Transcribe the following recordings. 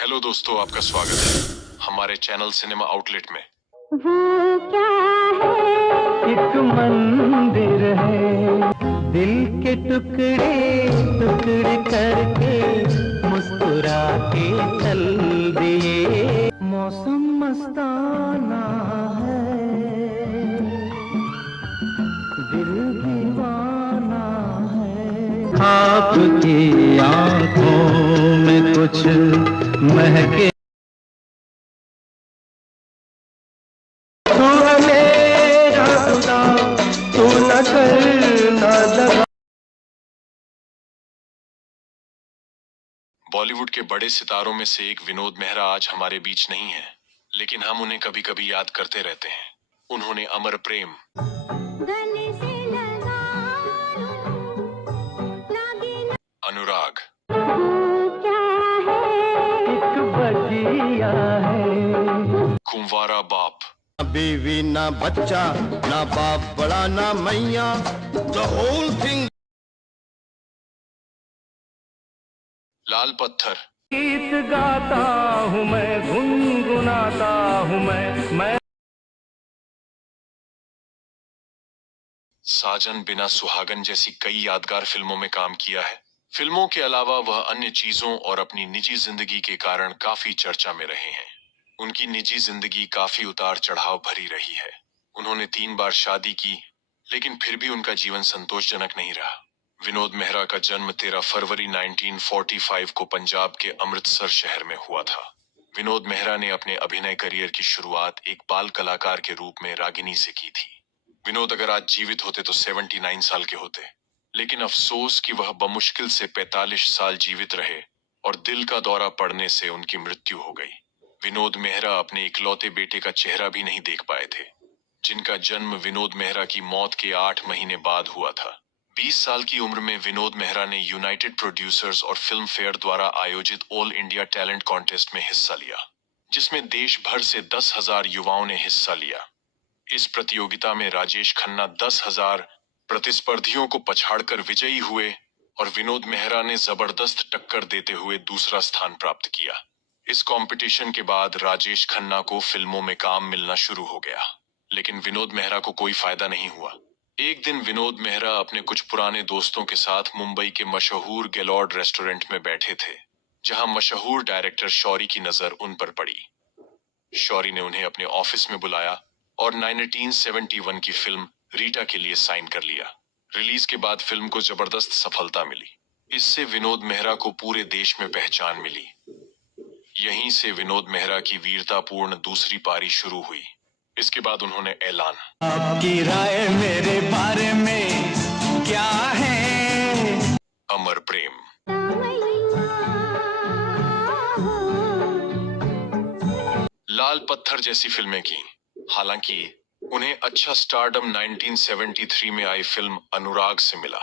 Hello दोस्तों, आपका स्वागत है हमारे चैनल सिनेमा आउटलेट में। वो क्या है? एक मंदिर है, दिल के टुकड़े टुकड़े करके मुस्कुरा के चल दिए। मौसम मस्ताना है, दिल दीवाना है। आपकी आंखों में कुछ महके। बॉलीवुड के बड़े सितारों में से एक विनोद मेहरा आज हमारे बीच नहीं है, लेकिन हम उन्हें कभी कभी याद करते रहते हैं। उन्होंने अमर प्रेम, अनुराग, कुंवारा बाप, बीवी ना बच्चा ना बाप बड़ा ना मैया, द होल थिंग। लाल पत्थर, गीत गाता हूँ मैं, गुनगुनाता हूँ मैं। साजन बिना सुहागन जैसी कई यादगार फिल्मों में काम किया है। फिल्मों के अलावा वह अन्य चीजों और अपनी निजी जिंदगी के कारण काफी चर्चा में रहे हैं। उनकी निजी जिंदगी काफी उतार चढ़ाव भरी रही है। उन्होंने 3 बार शादी की, लेकिन फिर भी उनका जीवन संतोषजनक नहीं रहा। विनोद मेहरा का जन्म 13 फरवरी 1945 को पंजाब के अमृतसर शहर में हुआ था। विनोद मेहरा ने अपने अभिनय करियर की शुरुआत एक बाल कलाकार के रूप में रागिनी से की थी। विनोद अगर आज जीवित होते तो 79 साल के होते, लेकिन अफसोस कि वह बमुश्किल से 45 साल जीवित रहे और दिल का दौरा पड़ने से उनकी मृत्यु हो गई। विनोद मेहरा अपने इकलौते बेटे का चेहरा भी नहीं देख पाए थे, जिनका जन्म विनोद मेहरा की मौत के 8 महीने बाद हुआ था। 20 साल की उम्र में विनोद मेहरा ने यूनाइटेड प्रोड्यूसर्स और फिल्म फेयर द्वारा आयोजित ऑल इंडिया टैलेंट कॉन्टेस्ट में हिस्सा लिया, जिसमें देश भर से 10,000 युवाओं ने हिस्सा लिया। इस प्रतियोगिता में राजेश खन्ना 10,000 प्रतिस्पर्धियों को पछाड़कर विजयी हुए और विनोद मेहरा ने जबरदस्त टक्कर देते हुए दूसरा स्थान प्राप्त किया। इस कंपटीशन के बाद राजेश खन्ना को फिल्मों में काम मिलना शुरू हो गया, लेकिन विनोद मेहरा को कोई फायदा नहीं हुआ। एक दिन विनोद मेहरा अपने कुछ पुराने दोस्तों के साथ मुंबई के मशहूर गैलॉर्ड रेस्टोरेंट में बैठे थे, जहां मशहूर डायरेक्टर शौरी की नजर उन पर पड़ी। शौरी ने उन्हें अपने ऑफिस में बुलाया और 1971 की फिल्म रीटा के लिए साइन कर लिया। रिलीज के बाद फिल्म को जबरदस्त सफलता मिली। इससे विनोद मेहरा को पूरे देश में पहचान मिली। यहीं से विनोद मेहरा की वीरतापूर्ण दूसरी पारी शुरू हुई। इसके बाद उन्होंने ऐलान, आपकी राय मेरे बारे में क्या है? अमर प्रेम, लाल पत्थर जैसी फिल्में की। हालांकि उन्हें अच्छा स्टारडम 1973 में आई फिल्म अनुराग से मिला।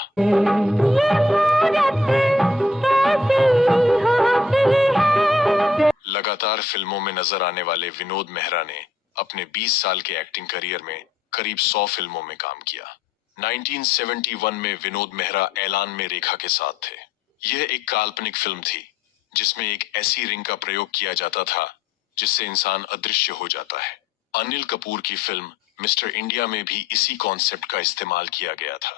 लगातार फिल्मों में नजर आने वाले विनोद मेहरा ने अपने 20 साल के एक्टिंग करियर में करीब 100 फिल्मों में काम किया। 1971 में विनोद मेहरा ऐलान में रेखा के साथ थे। यह एक काल्पनिक फिल्म थी, जिसमें एक ऐसी रिंग का प्रयोग किया जाता था जिससे इंसान अदृश्य हो जाता है। अनिल कपूर की फिल्म मिस्टर इंडिया में भी इसी कॉन्सेप्ट का इस्तेमाल किया गया था।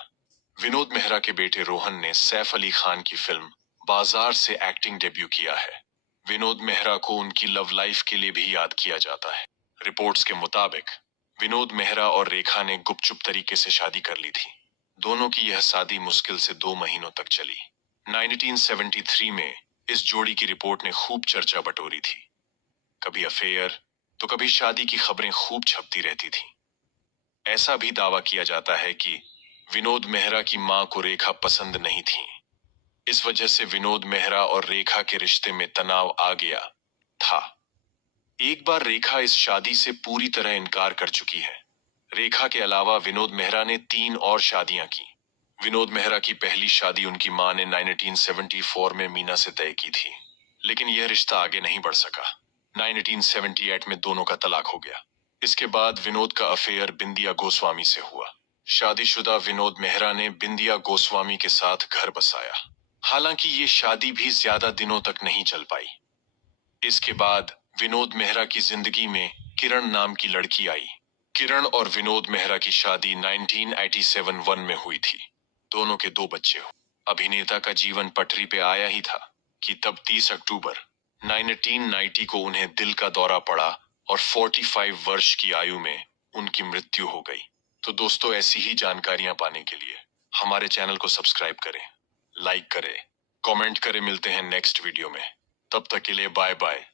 विनोद मेहरा के बेटे रोहन ने सैफ अली खान की फिल्म बाजार से एक्टिंग डेब्यू किया है। विनोद मेहरा को उनकी लव लाइफ के लिए भी याद किया जाता है। रिपोर्ट्स के मुताबिक विनोद मेहरा और रेखा ने गुपचुप तरीके से शादी कर ली थी। दोनों की यह शादी मुश्किल से 2 महीनों तक चली। 1973 में इस जोड़ी की रिपोर्ट ने खूब चर्चा बटोरी थी। कभी अफेयर तो कभी शादी की खबरें खूब छपती रहती थी। ऐसा भी दावा किया जाता है कि विनोद मेहरा की मां को रेखा पसंद नहीं थी। इस वजह से विनोद मेहरा और रेखा के रिश्ते में तनाव आ गया था। एक बार रेखा इस शादी से पूरी तरह इनकार कर चुकी है। रेखा के अलावा विनोद मेहरा ने 3 और शादियां की। विनोद मेहरा की पहली शादी उनकी मां ने 1974 में मीना से तय की थी, लेकिन यह रिश्ता आगे नहीं बढ़ सका। 1978 में दोनों का तलाक हो गया। इसके बाद विनोद का अफेयर बिंदिया गोस्वामी से हुआ। शादीशुदा विनोद मेहरा ने बिंदिया गोस्वामी के साथ घर बसाया। हालांकि ये शादी भी ज्यादा दिनों तक नहीं चल पाई। इसके बाद विनोद मेहरा की जिंदगी में किरण नाम की लड़की आई। किरण और विनोद मेहरा की शादी 1987 में हुई थी। दोनों के 2 बच्चे हो। अभिनेता का जीवन पटरी पे आया ही था कि तब 30 अक्टूबर 1990 को उन्हें दिल का दौरा पड़ा और 45 वर्ष की आयु में उनकी मृत्यु हो गई। तो दोस्तों, ऐसी ही जानकारियां पाने के लिए हमारे चैनल को सब्सक्राइब करें, लाइक करें, कमेंट करें। मिलते हैं नेक्स्ट वीडियो में। तब तक के लिए बाय बाय।